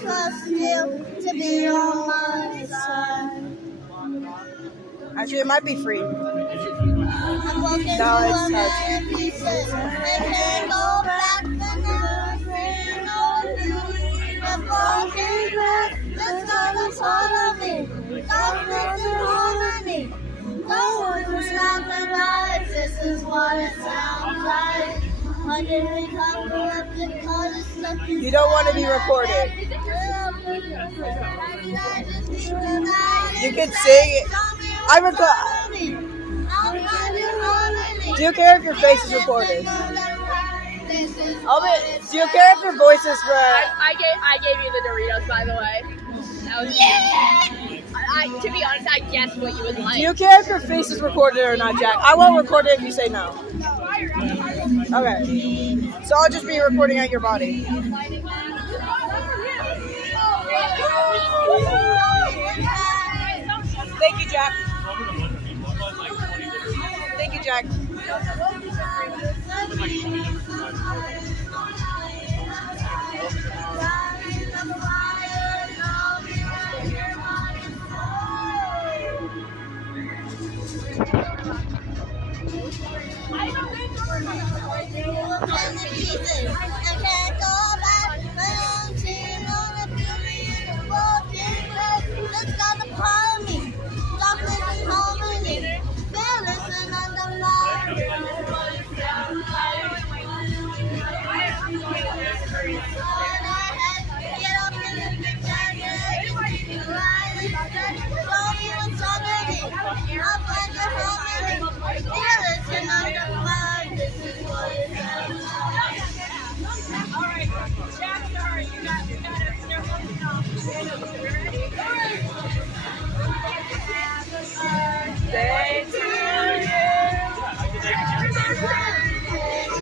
Trust you to be on my side. Actually, it might be free. I'm walking No, through a it's million pieces. I can't go back and never bring no you. I'm walking back, the sun is on me. Darkness is on me. No one's laughing life, this is what it sounds like. I didn't come up because it's stuck in. You don't want to be recorded. You can sing it. I record. Do you care if your face is recorded? Do you care if your voice is for? I gave you the Doritos, by the way. That was to be honest, I guessed what you would like. Do you care if your face is recorded or not, Jack? I won't record it if you say no. Okay. So I'll just be recording at your body. Thank you, Jack. Thank you, Jack. I can't go